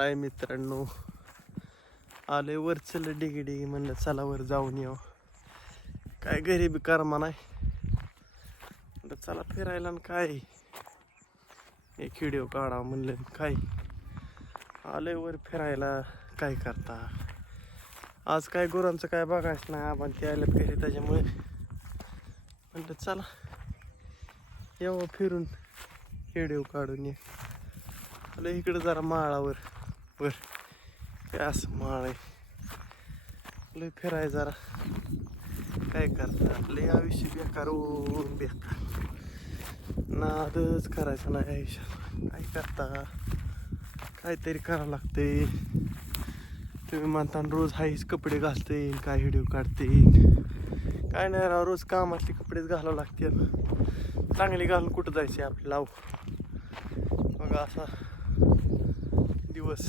हाय मित्रांनो. आले वर चल डिगी डिगी म्हणलं चला वर जाऊन येऊ. काय घरी बी कर्मा नाही. चला फिरायला आणि काय? एक व्हिडिओ काढा म्हणलं काय? आले वर फिरायला. काय करता? आज काय गुरांचं काय बघायचं नाही आपण ते आल्यात घरी त्याच्यामुळे. म्हणलं चला. येऊ फिरून. व्हिडिओ काढून ये. आलं इकडं जरा माळावर. वर काय असं माळ लय फिराय जरा. काय करता? लय आयुष्य बेकार हो, बेकार. नादच करायचं नाही आयुष्यात. काय करता? काहीतरी करावं लागते तुम्ही म्हणता रोज हाईच कपडे घालते काय व्हिडिओ काढते काय नाही राव रोज कामातले कपडेच घालावं लागते चांगले घालून कुठं जायचे आपल्याला अहो. बघा असा दिवस.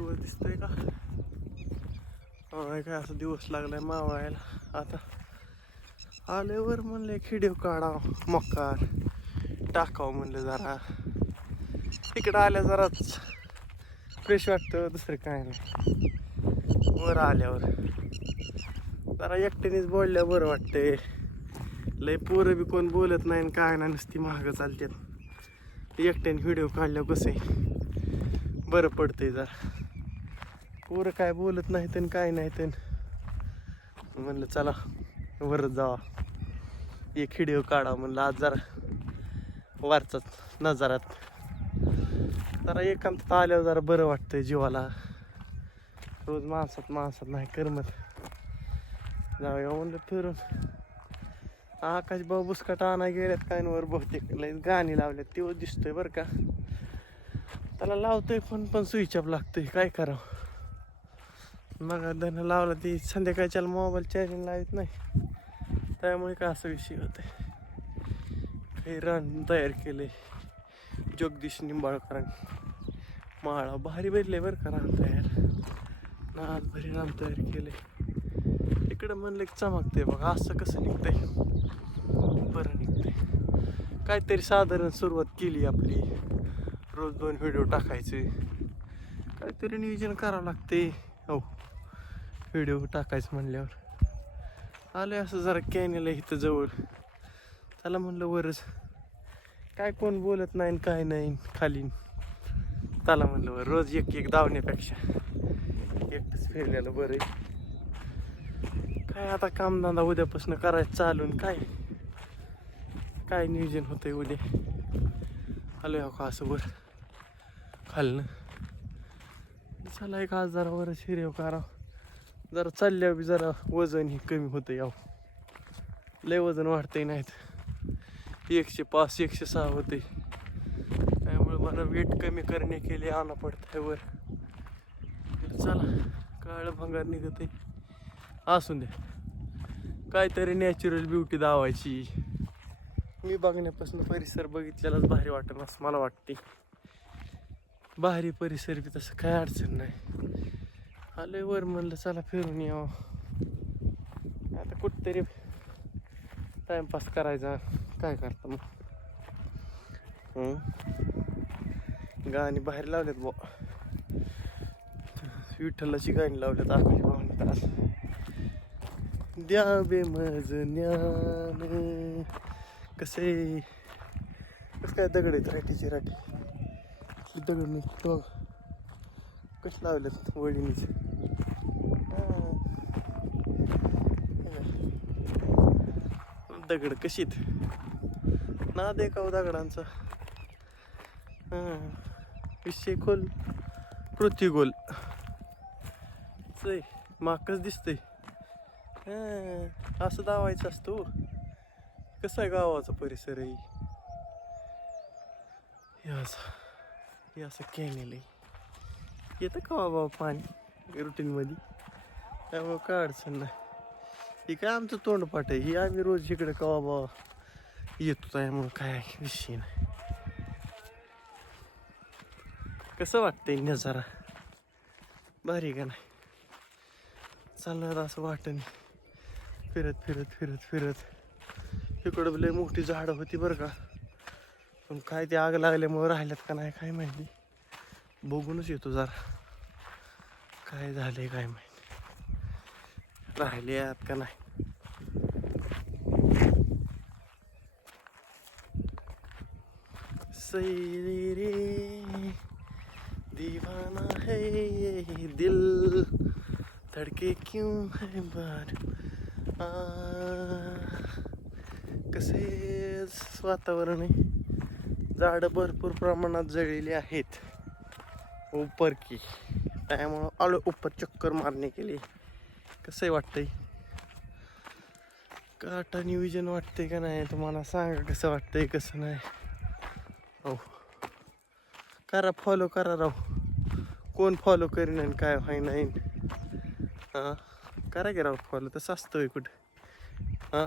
दिवस दिसतोय का? काय असं दिवस लागलाय मावायला आता आल्यावर म्हणले खिडीव काढाव मकार टाकाव म्हणलं जरा. तिकडं आल्या जराच फ्रेश वाटतं दुसरं काय नाही. वर आल्यावर. जरा एकट्यानेच बोलल्या बरं वाटतंय. लय पोरं बी कोण बोलत नाही आणि काय नाही नुसती महाग चालतात एकट्याने व्हिडिओ काढल्यावर कसं आहे? बरं पडतंय जरा. पोरं काय बोलत नाहीत आणि काय नाहीत आणि म्हणलं चला वर जावा. एक व्हिडिओ काढा म्हणलं आज जरा वरचाच नजारात. जरा एकांतात आल्यावर जरा बरं वाटतंय जीवाला. रोज माणसात माणसात नाही करमत. जाऊया म्हणलं फिरून. आकाश भाऊ बुसकाट आणा गेल्यात काय वर बहुतेक. लय गाणी लावल्यात तेव्हा दिसतोय बरं का. त्याला लावतोय फोन पण स्विच ऑफ लागतोय. काय करावं? मग त्यानं लावला ती. संध्याकाळच्या मोबाईल चार्जिंग लावत नाही. त्यामुळे का असा विषय होतोय. काही रान तयार केले जगदीश निंबाळकरांनी. माळा भारी भेटले बरं का रान तयार. नाद भारी रान तयार केले इकडं म्हणलं की चमकते बघा असं कसं निघतंय. बरं निघतंय. काहीतरी साधारण सुरुवात केली आपली. रोज दोन व्हिडिओ टाकायचे. काहीतरी नियोजन करावं लागते हो व्हिडिओ टाकायचं म्हणल्यावर. आले असं जरा कॅनेला इथं जवळ. त्याला म्हणलं वरच. काय कोण बोलत नाही आणि काय नाही खाली त्याला म्हणलं वर रोज एक एक धावण्यापेक्षा. एकटंच फिरलेलं बरं आहे. काय आता कामधंदा उद्यापासून करायचं चालून काय? काय नियोजन होतंय उद्या? आलो हो का असं वर? खालनं. चला एक आज जरा शिरेव करा जरा चालल्या बी जरा वजन हे कमी होतं याव लय वजन वाढतंय नाहीत. एकशे पाच एकशे सहा होते त्यामुळे मला वेट कमी करणे केले आणा आहे वर. तर चला काळ भंगार निघते असून द्या. काहीतरी नॅचरल ब्युटी दावायची. मी बघण्यापासून परिसर बघितलेलाच भारी वाटत असं मला वाटते भारी परिसर बी तसं काय अडचण नाही. आले वर म्हणलं चला फिरून यावं आता कुठतरी टाइमपास करायचा. काय करता मग? गाणी बाहेर लावल्यात बो विठ्ठलाची गाणी लावल्यात आकाश भावनी त्रास द्या बे मज ज्ञान. कसे? कसं काय दगड आहेत राटीची राठी तडून दगड नाही बघ. कशी लावल्यात वळीनीच दगड कशीत ना दे का हो दगडांचा? विषय खोल. पृथ्वी गोल. चय माकच दिसतंय. असं दावायचं असतो हो. कसं आहे गावाचा परिसर आहे हे असं हे कॅनेल आहे. येतं का बाबा पाणी रुटीनमध्ये त्यामुळं काय अडचण नाही. ही काय आमचं तोंडपाठ आहे? ही आम्ही रोज इकडे का बाबा येतो त्यामुळं काय विषय नाही. कसं वाटतंय नजारा? भारी का नाही? चालणार असं वाटण फिरत फिरत फिरत फिरत. इकडं लय मोठी झाडं होती बरं का. पण काय ते आग लागल्यामुळं राहिल्यात का नाही काय माहिती. बघूनच येतो जरा. काय झाले काय माहिती. राहिले आत का नाही. सैरे रे दीवाना है ये दिल. धड़के क्यों है बार? आ, कसे वातावरण आहे झाडं भरपूर प्रमाणात जळलेली आहेत. उपर की त्यामुळं आलो उपर चक्कर मारणे केली. कसं वाटतंय? काटा नियोजन वाटतंय का नाही? तुम्हाला सांगा कसं वाटतंय कसं नाही? हो करा फॉलो करा राव. कोण फॉलो करीन आणि काय व्हाय नाही. हां? करा की राव फॉलो तसं असतं कुठं. हां?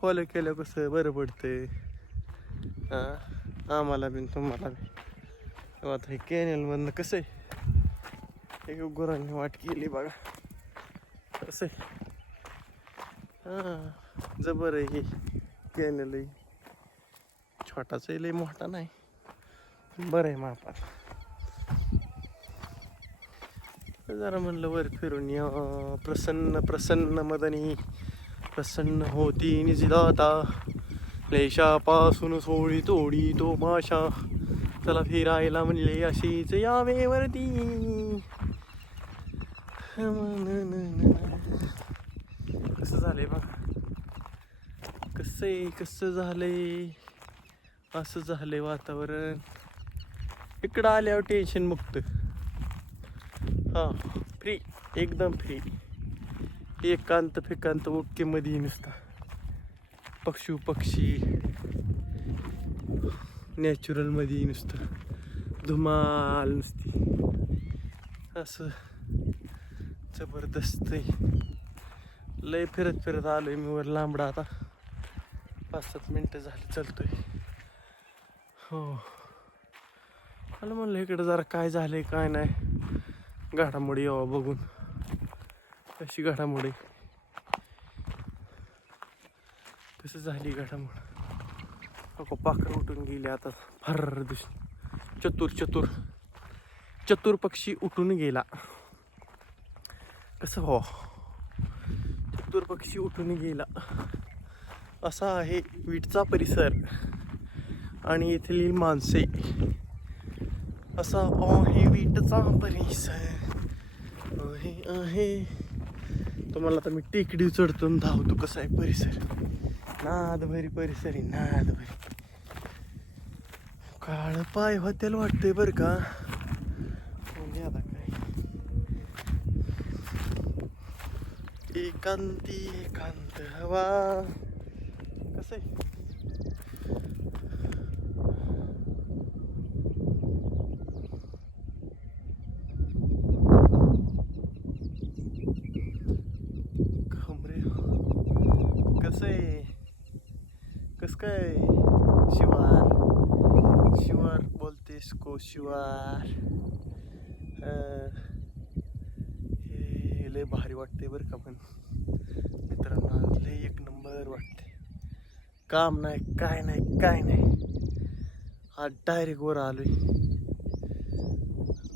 फॉलो केलं कसं बरं पडतंय? हां. आम्हाला बिन तुम्हाला बी आता हे कॅनेलमधनं कसं आहे? हे गुरांनी वाट केली बघा. कसं आहे? हां जबर आहे हे. कॅनेल आहे. छोटाच आहे लय मोठा नाही. बरं आहे मापात. जरा म्हणलं वर फिरून या. प्रसन्न प्रसन्न मदनी. प्रसन्न होती निजदाता. क्लेशापासून सोळी तोडी तो माशा. चला फिरायला म्हणले अशीच यावे वरती. कसं झालंय बा कसं आहे कसं झालंय? असं झाले वातावरण. इकडं आल्यावर टेन्शन मुक्त. हां फ्री एकदम फ्री एकांत फिकांत ओके मध्ये नुसता. पक्षू पक्षी. नॅचरलमध्ये नुसतं. धुमाल नुसती. असं. जबरदस्त आहे. लय फिरत फिरत आलोय मी वर लांबडा आता. पाच सात मिनटं झाली चालतोय. हो. मला म्हणलं इकडं जरा काय झालंय काय नाही. घडामोडी यावं बघून. अशी घडामोडी? कसं झाली घडामोड? अको पाखरं उठून गेली आता. फार दिस चतुर चतुर. चतुर पक्षी उठून गेला. कसं हो? चतुर पक्षी उठून गेला. असा आहे वीटचा परिसर आणि येथील माणसे. असा आहे वीटचा परिसर. आहे आहे. तुम्हाला आता मी टेकडी चढतो धावतो कसा आहे परिसर. नाद भरी परिसर आहे नाद भरी काळ पाय हॉटेल वाटतंय बरं का? म्हणजे आता काय? एकांती एकांत हवा. कसं आहे? खमरे हो. कसं आहे? कसं काय शिवार? शिवार बोलतेस को शिवार? हे लय भारी वाटते बरं का पण. मित्रांनो लय एक नंबर वाटते काम नाही काय नाही काय नाही. आज डायरेक्ट वर आलोय.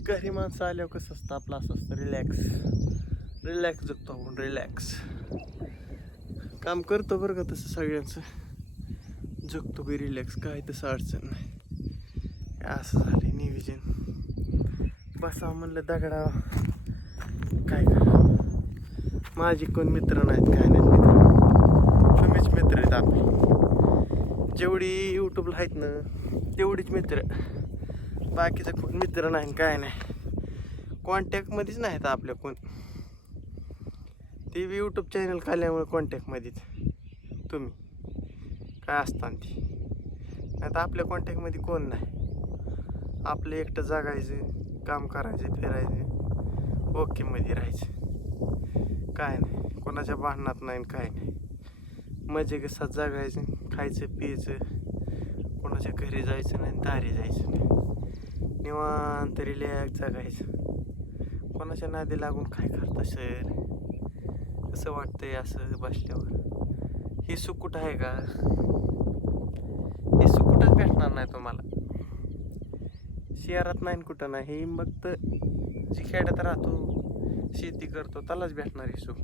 घरी माणसं आल्यावर कसं असतं आपलं असं असतं रिलॅक्स रिलॅक्स जगतो आपण रिलॅक्स काम करतो बरं का तसं सगळ्यांचं. जगतो बी रिलॅक्स काय तसं अडचण नाही. असं झालं नियोजन. बसा म्हणलं दगडा काय करा माझे कोण मित्र नाहीत काय नाहीत मित्र. तुम्हीच मित्र आहेत आपले जेवढी यूट्यूबला आहेत ना तेवढीच मित्र. बाकीचं कोण मित्र नाही काय नाही. कॉन्टॅक्टमध्येच नाहीत आपल्या कोण. ते बी यूट्यूब चॅनल काढल्यामुळे कॉन्टॅक्टमध्येच तुम्ही. काय असतात ती नाही तर आपल्या कॉन्टॅक्टमध्ये कोण नाही? आपलं एकटं जगायचं काम करायचं फिरायचं ओकेमध्ये राहायचं. काय नाही कोणाच्या भांडणात नाही आणि काय नाही. मजे कसा जगायचं खायचं पियचं कोणाच्या घरी जायचं नाही दारी जायचं नाही. निवांत रिलॅक्स जगायचं. कोणाच्या नादी लागून काय करतं सर? कसं वाटतंय असं बसल्यावर? हे सुकूट आहे का? हे सुकूटच भेटणार नाही तुम्हाला. शहरात नाही कुठं नाही. हे फक्त जी खेड्यात राहतो शेती करतो त्यालाच भेटणार हे सुख.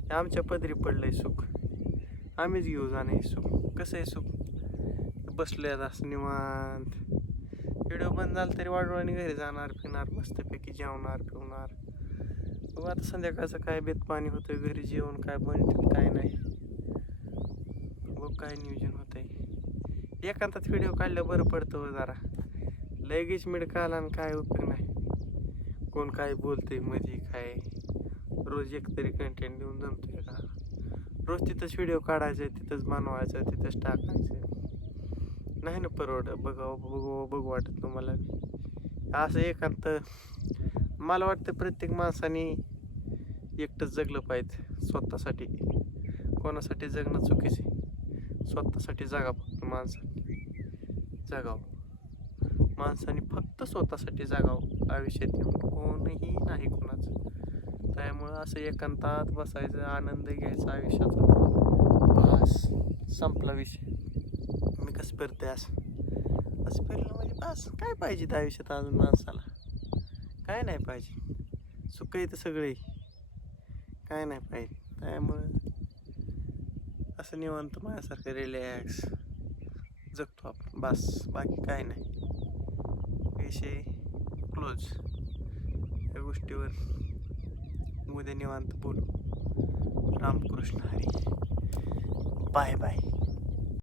हे आमच्या पदरी पडलंय सुख. आम्हीच घेऊ जाणं हे सुख. कसं आहे सुख? बसले असं निवांत. व्हिडिओ बंद झाला तरी वाढवणी घरी जाणार फिरणार मस्तपैकी जेवणार पिवणार. बघू आता संध्याकाळचं काय बेत पाणी होतं घरी जेवण काय बनतं काय नाही. काय नियोजन होतंय? एकांतात व्हिडिओ काढलं बरं पडतं हो जरा. लगेच मिडका आला आणि काय उपयोग नाही. कोण काय बोलतंयमध्ये काय? रोज एक तरी कंटेंट देऊन जमतोय का? रोज तिथंच व्हिडिओ काढायचं तिथंच बनवायचं तिथंच टाकायचं. नाही ना परवड बघावं बघू बघू वाटत तुम्हाला. असं एकांत मला वाटतं प्रत्येक माणसाने एकटंच जगलं पाहिजे स्वतःसाठी. कोणासाठी जगणं चुकीचं स्वतःसाठी जागा फक्त माणसाने. जगावं. माणसाने फक्त स्वतःसाठी जागावं. आयुष्यात येऊन कोणही नाही कोणाचं. त्यामुळं असं एकांतात बसायचं आनंद घ्यायचा आयुष्याचा. बस. संपला विषय. मी कसं फिरते असं. असं फिरलं म्हणजे बस. काय पाहिजे त्या आयुष्यात अजून माणसाला? काय नाही पाहिजे. सुख आहे तर सगळे काय नाही पाहिजे. त्यामुळं असं निवांत माझ्यासारखं रिलॅक्स जगतो आपण. बस बाकी काय नाही. विषय क्लोज या गोष्टीवर उद्या निवांत बोलू. रामकृष्ण हरी. Bye bye